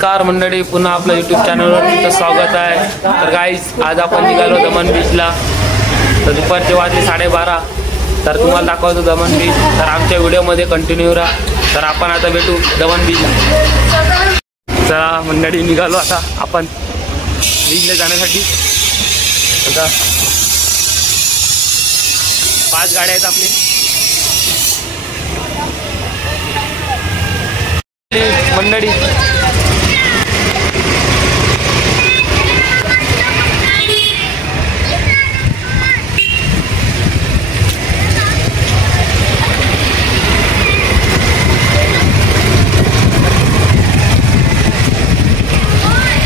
नमस्कार मंडळी, पुन्हा आपल्या यूट्यूब चॅनलवर तुमचं स्वागत आहे। तर गाईस, आज आपण निघालो दमन बीचला। तर दुपारचे वाजले 12:30। तर तुम्हाला दाखवतो दमन बीच। तर आमच्या व्हिडिओमध्ये कंटिन्यू राहा। तर आपण आता भेटू दमन बीचला। चला मंडळी, निघालो आता आपण बीचला जाण्यासाठी। आता 5 गाड्या आहेत आपली मंडळी।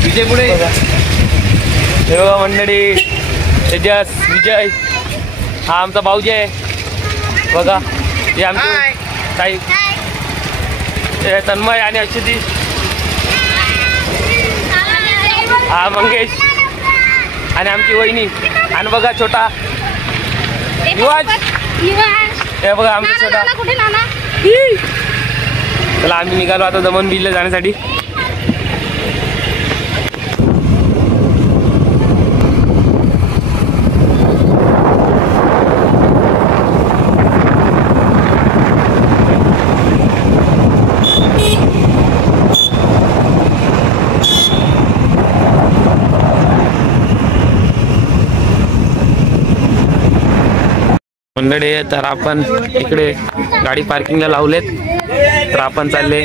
विजय पुढे हे बघा मंडळी, तेजस, विजय, हा आमचा भाऊजी आहे बघा। हे आमचे ताई तन्मय आणि अश्वती, हा मंगेश आणि आमची वहिनी, आणि बघा छोटा युवाज, हे बघा आमचा छोटा। चला आम्ही निघालो आता दमन बीचला जाण्यासाठी। मंडळी, तर आपण इकडे गाडी पार्किंगला लावलेत। तर आपण चालले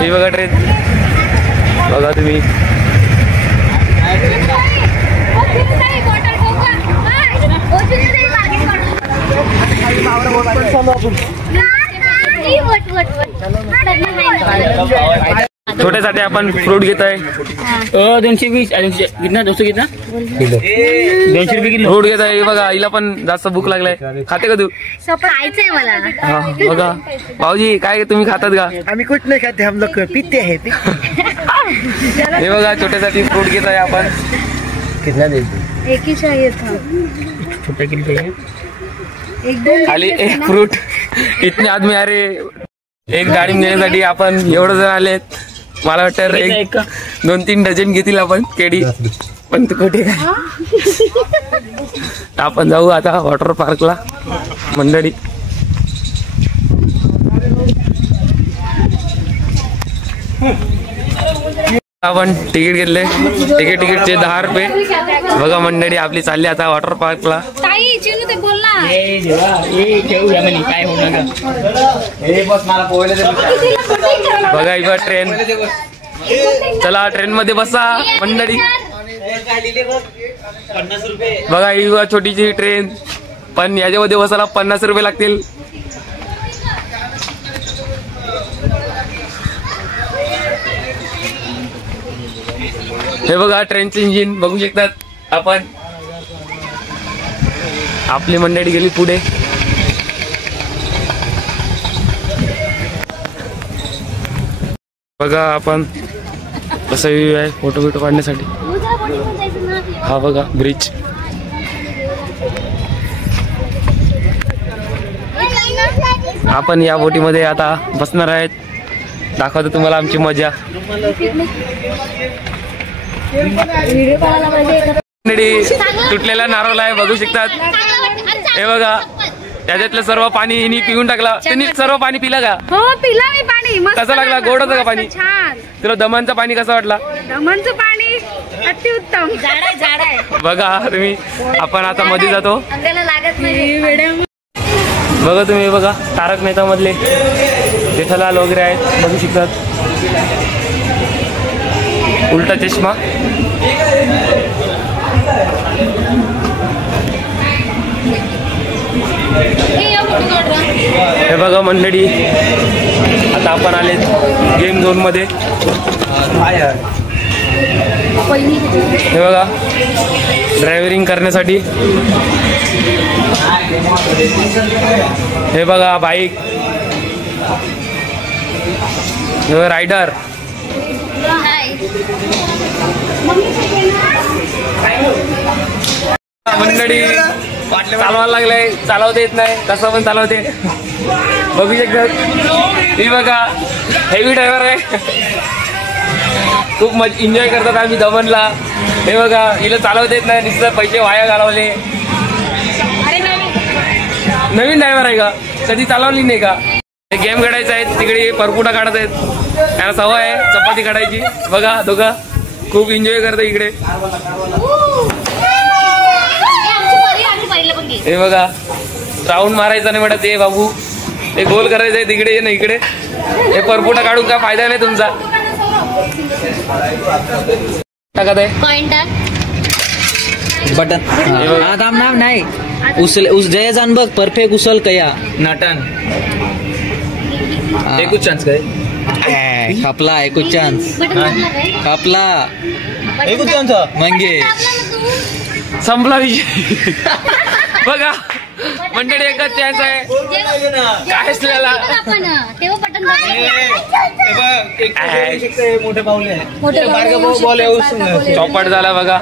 हे बघा ट्रेन बघा तुम्ही। छोट्यासाठी आपण फ्रूट घेत आहे 220 कितना 200 कितना 200 रुपये किलो फ्रूट घेत आहे बघा। हिला पण जास्त भूक लागलाय, खाते का तू? खायचंय मला। बघा भाऊजी, काय तुम्ही खातात का? आम्ही कुछ नाही खाते, हम लोग पीते हैं। हे बघा छोट्यासाठी फ्रूट घेत आहे आपण। कितना देते? एक ही चाहिए था, छोटा किलो चाहिए। खाली एक फ्रूट, इतने आदमी, अरे एक गाडी नेण्यासाठी आपण एवढं जण आलेत। मला वाटतं एक 2-3 डझन घेतील आपण केळी, पण तू कुठे काय? आपण जाऊ आता वॉटर पार्कला मंडळी। आपण तिकीट घेतले, तिकीटचे 10 रुपये बघा मंडळी। आपली चालली आता वॉटर पार्कला। बघा इकडे ट्रेन, चला ट्रेन मध्ये बसा मंडळी। बघा ही छोटीशी ट्रेन, पण याच्यामध्ये बसायला 50 रुपये लागतील। हे बघा ट्रेनचे इंजिन बघू शकतात आपण। आपली मंडळी गेली पुढे। बघा आपण कसं व्ह्यू आहे फोटो बिटो काढण्यासाठी। हा बघा ब्रिज। आपण या बोटीमध्ये आता बसणार आहेत, दाखवतो तुम्हाला आमची मजा। तुटलेला नारळ आहे बघू शकतात। हे बघा त्याच्यातलं सर्व पाणी हिनी पिऊन टाकला। त्यांनी सर्व पाणी पिला का? हो पिला मी पाणी। कसं लागला? गोड होतं का पाणी? छान। तुला दमनचं पाणी कसं वाटला? दमनचं पाणी अतिउत्तम। झाड आहे बघा तुम्ही। आपण आता मध्ये जातो, अंगाला लागत नाही। बघा तुम्ही, बघा तारक मेहता मधले जेठालाल वगैरे आहेत बघू शकतात। उलटा चष्मा। हे बघा मंडळी, आता आपण आले गेम झोन मध्ये। हे बघा ड्रायव्हिंग करण्यासाठी। हे बघा बाईक, हे रायडर। मंडळी चालवायला लागले, चालवता येत नाही, कसं पण चालवते। बघू शकता ही बघा हेवी ड्रायव्हर आहे. खूप एन्जॉय करतात आम्ही दमनला. हे बघा हिला चालवता येत नाही, नुसतं पैसे वाया घालवले. नवीन ड्रायव्हर आहे का, कधी चालवली नाही का? गेम काढायचा आहे तिकडे, परपुटा काढत आहेत, त्यांना सवय आहे चपाती काढायची. बघा दोघा खूप एन्जॉय करतात इकडे. हे बघा राऊंड मारायचा नाही म्हणत ते बाबू, हे गोल करायचं आहे तिकडे ना इकडे. हे परपुटा काढून काय फायदा नाही तुमचा. टाकत आहे बटन आदाम नाम नाही उसल उस जय जान बघ परफेक्ट उसल कया नाटन एकूच चान्स काय खपला एकूच चान्स खपला एकूच चान्स मंगे संपला विषय. बघा मंडळी एकच चान्स आहे काय असलेला. चौपट झाला बघा.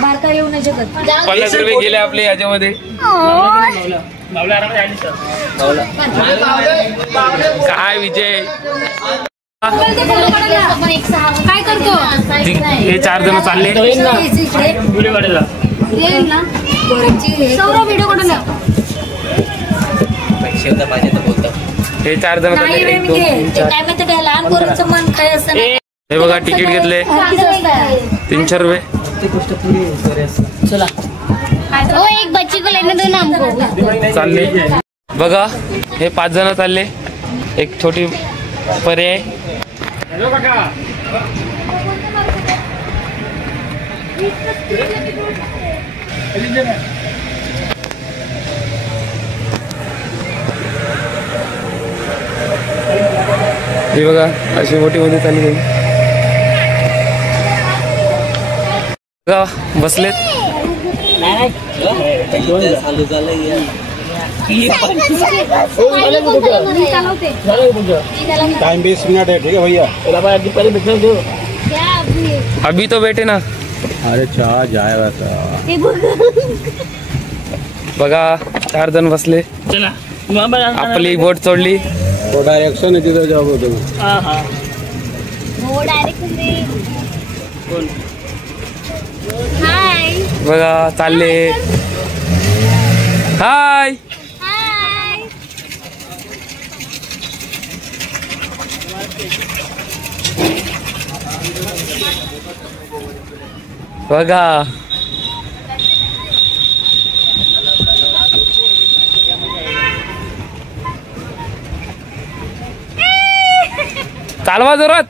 50 रुपये गेले आपले याच्यामध्ये. काय विजय काय करतो हे 4 जण चालले व्हिडिओ काढायला. व्हिडिओ काढून हे 4 जण चालले. 1 2 3 4. लहान पोरांचं मन काय असतं. हे बघा तिकीट घेतले 300 रुपये. चला एक बच्ची को लेने दो ना हमको. चालले बघा हे 5 जण चालले. एक छोटी पर्याय हे बघा अशी मोठी मध्ये चालली गई. बघा बसलेत. टाइम 20 मिनट है, ठीक है भैया. अभी तो बैठे ना. अरे चहा जाएगा बघा 4 जण बसले. आपली बोट सोडली. तो डायरेक्शन है तिधर जाओ तुम्ही. हाय बघा चालले. हाय हाय बघा चालवा जोरात.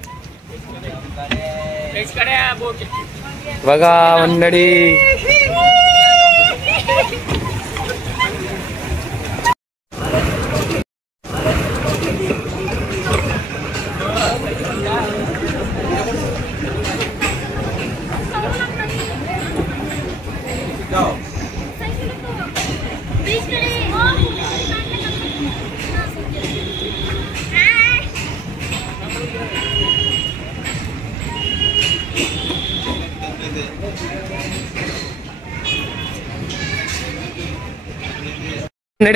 बघा मंडळी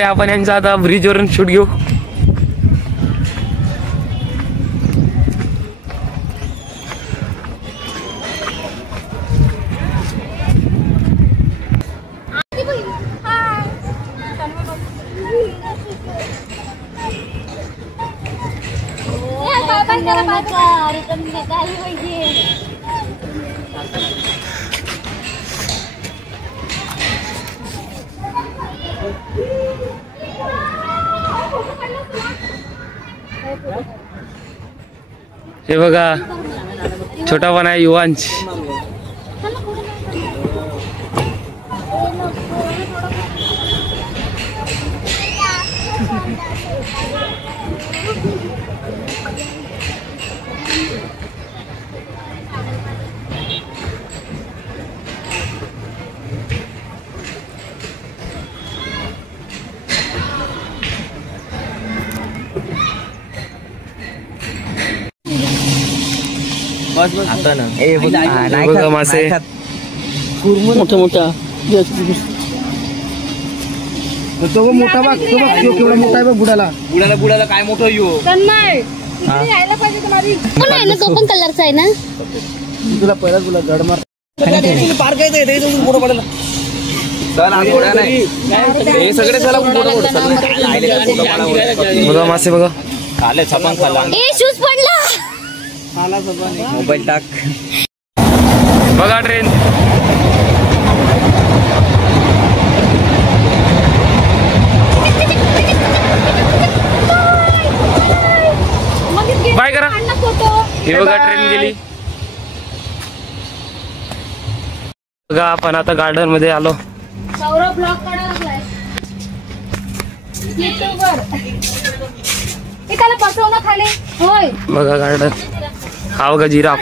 आपण यांचा आता ब्रिजवरून शूट घेऊ. हे बघा छोटा पण आहे युवांश. आता ना हे बघा मासे मोठा मोठा तो मोठा बघ तो बघ केवढा मोठा आहे बघ बुडाला बुडाला काय मोठं येऊ पण नाही पण आहे ना तो पण कलरचा आहे ना तुला पहिला तुला जड मार पार्क आहे मोठं पडलं चल आज थोड्या नाही हे सगळे चला बघा मासे बघा आले छपान खाला ए शूज पडला मोबाईल टाक बघा ट्रेन बाय करा हे बघा ट्रेन गेली बघा आपण आता गार्डन मध्ये आलो सौरभ ब्लॉग काढायला त्याला बसव ना खाली होय बघा गार्डन हा बघा जिराफ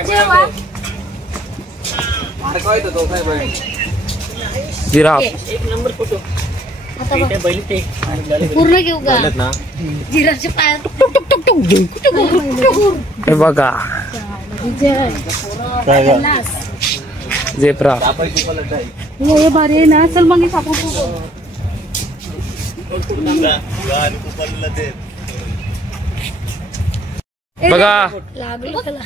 जिराफ पूर्ण घेऊ का जिराफचे पाय हे बघा झेब्रा हे भारी आहे ना चल मग सापडू बघा लागलो त्याला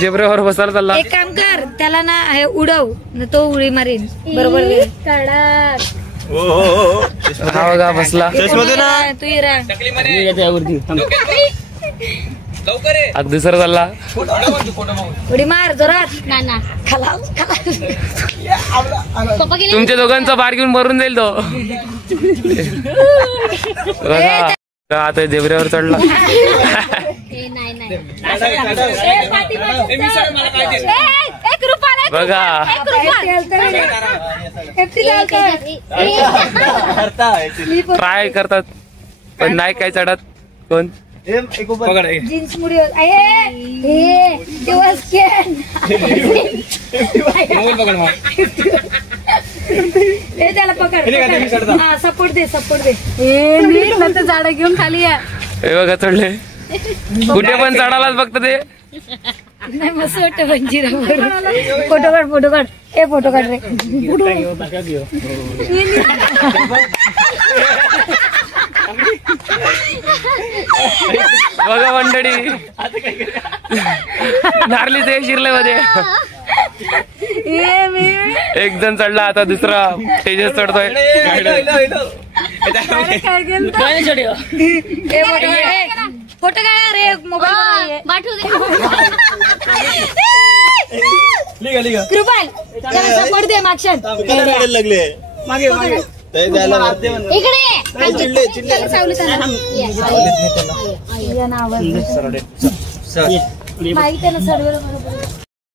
झेब्रेवर बसायला चालला एक काम कर त्याला ना हे उडव न तो उडी मारीन बरोबर कडक हा बघा बसला तू इरा आता दुसरा चालला उडी मार जोरात नाना खलास खलास पप्पा गेले तुमच्या दोघांचा बार घेऊन भरून जाईल तो बघा आता झेब्रेवर चढला हे नाही नाही एक रुपयाला बघा ट्राय करतात पण नाही काय चढत कोण जीन्स मुडी दिवस त्याला पकड हा सपोर्ट दे झाड घेऊन खाली या हे बघा चढले कुठे पण चढालाच फक्त ते नाही मस्त वाटतं मंजिरावर फोटो काढ हे फोटो काढ रे बघा मंडळी नारली ते शिरले मध्ये एक जण चढला आता दुसरा तेजस चढतोय फोटो काढ रे मोबाईल पाठवू दे कृपाल त्याला सपोर्ट दे मागशात इकडे सावली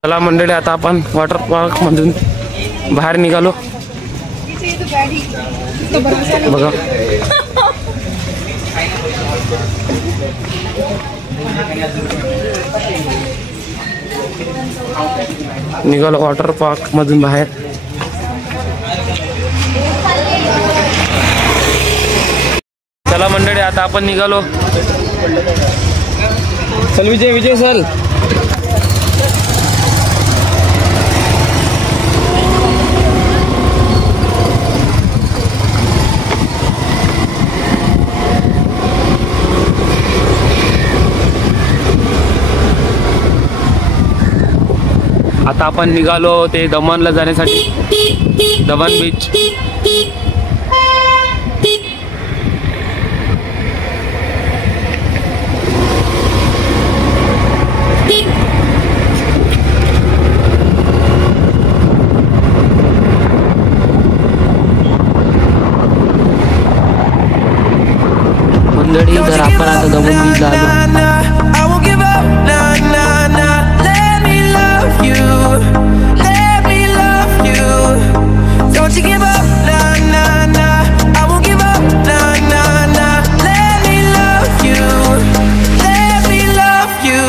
चला मंडळी आता आपण वॉटर पार्क मधून बाहेर निघालो बघा निघालो वॉटर पार्क मधून बाहेर चला मंडळी आता आपण निघालो चल विजय सर आता आपण निघालो ते दमनला जाण्यासाठी दमन बीच मंडळी तर आपण आता दमन बीचला आलो Don't you give up, nah, nah, nah. I won't give up, nah, nah, nah. Let me love you, let me love you.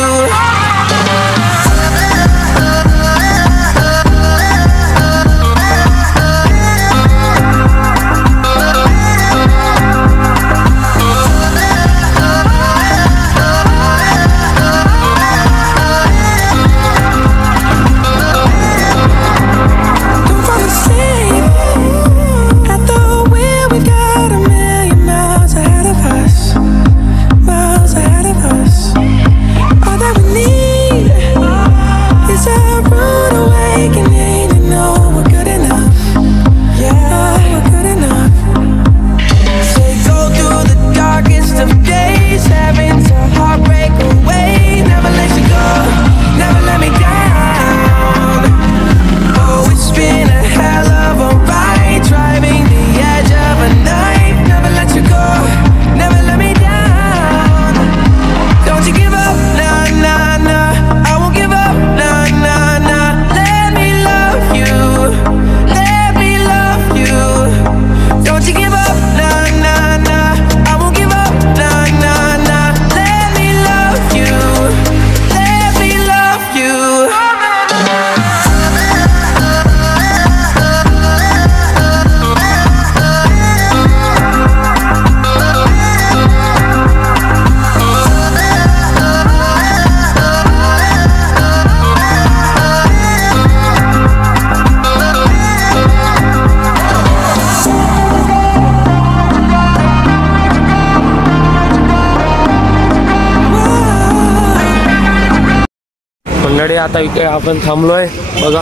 मंडळी आता इथे आपण थांबलोय बघा.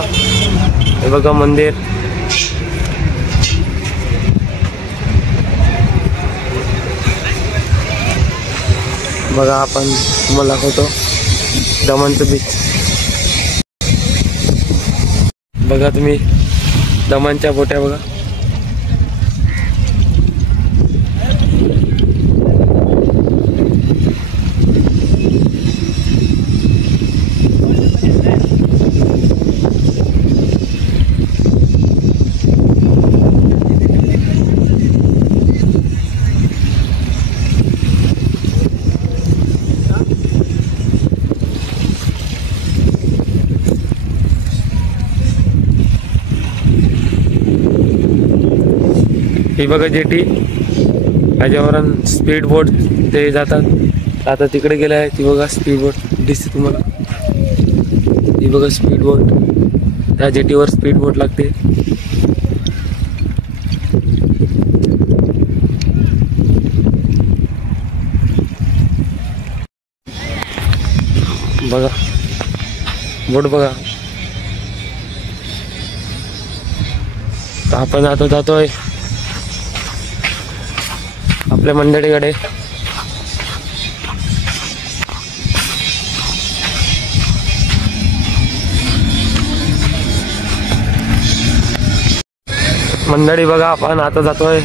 हे बघा मंदिर. बघा आपण तुम्हाला दाखवतो दमनचं बीच. बघा तुम्ही दमनच्या बोट्या बघा. ही बघा जेटी, ह्याच्यावरून स्पीड बोट ते जातात. आता तिकडे गेलं आहे ती बघा स्पीड बोट दिसते तुम्हाला. ही बघा स्पीड बोट, त्या जेटीवर स्पीड बोट लागते. बघा बोट बघा. तर आपण आता जातोय आपल्या मंडळीकडे. मंडळी बघा आपण आता जातोय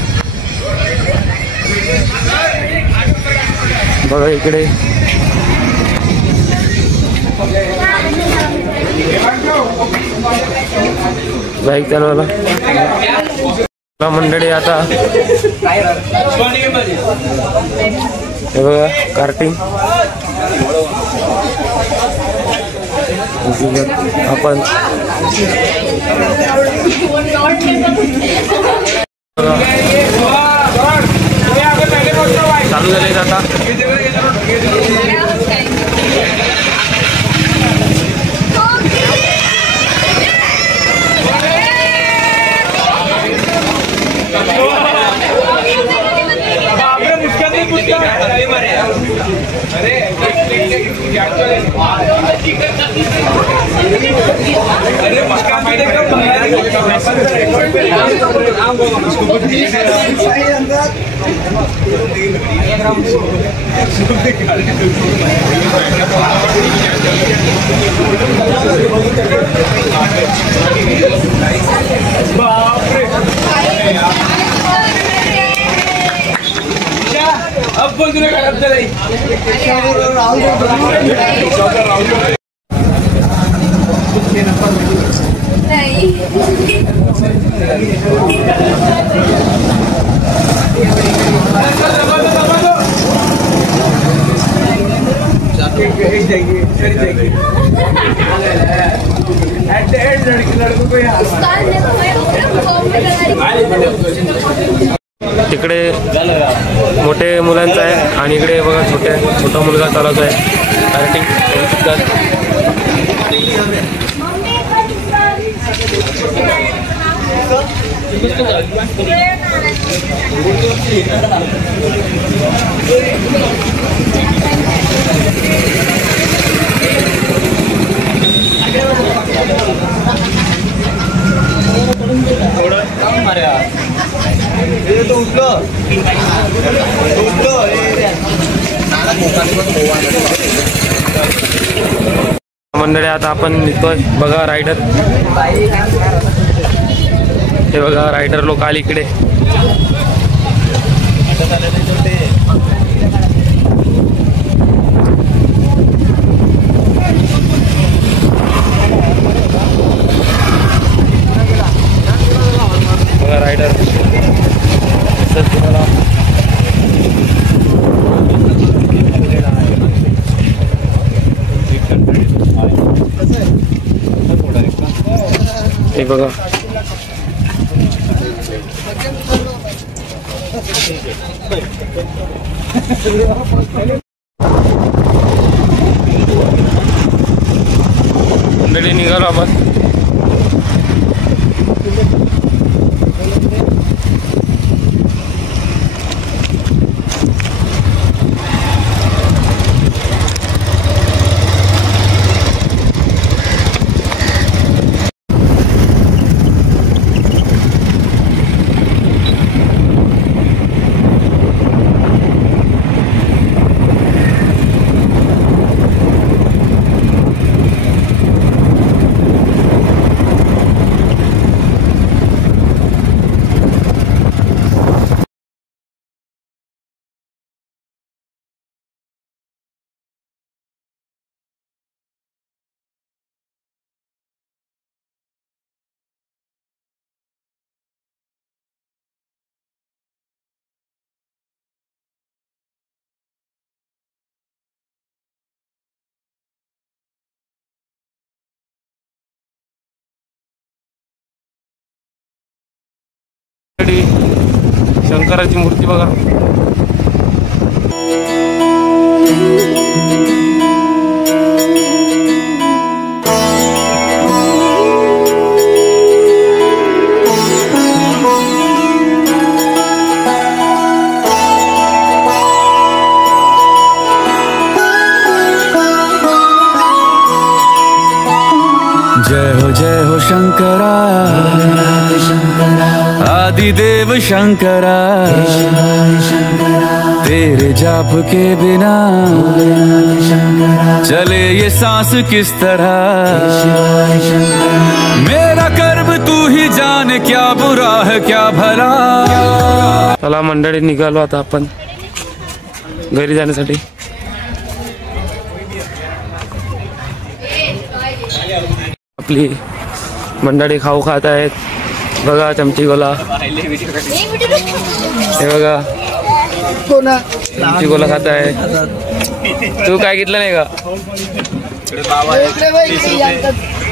बघा इकडे. बाईक चालवायला मंडळी आता हे बघा कार्टिंग. आपण चालू झाले आता. अब बोल तुला काय करता नाही. तिकडे मोठे मुलांचं आहे आणि इकडे बघा छोटा मुलगा चालवत आहे कार्टिंग. मंडळी आता आपण निघतोय बघा. रायडर हे बघा रायडर लोक आले इकडे. बघा रायडर तुम्हाला हे बघा. मंडळी निघालो आपण. शंकराची मूर्ती बघा. जय हो शंकरा आदिदेव शंकरा तेरे जाप के बिना चले ये सांस किस तरह मेरा कर्म तू ही जाने क्या बुरा है क्या भला. चला मंडळी निघालो आता आपण घरी जाण्यासाठी. आपली मंडळी खाऊ खात आहेत बघा. चमची गोला हे बघा चमची गोला खात आहे. तू काय घेतलं नाही का?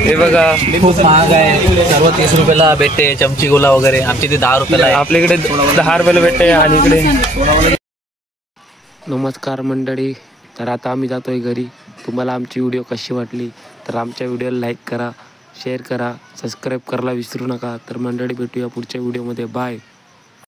हे बघा खूप महाग आहे. सर्व 30 रुपयाला भेटते चमची गोला वगैरे. आमच्या इथे 10 रुपयाला आहे. आपल्याकडे 10 रुपयाला भेटते आणि इकडे. नमस्कार मंडळी, तर आता आम्ही जातोय घरी. तुम्हाला आमची व्हिडिओ कशी वाटली तर आमच्या व्हिडिओला लाईक करा, शेअर करा, सबस्क्राईब करायला विसरू नका. तर मंडळी भेटूया पुढच्या व्हिडिओमध्ये. बाय.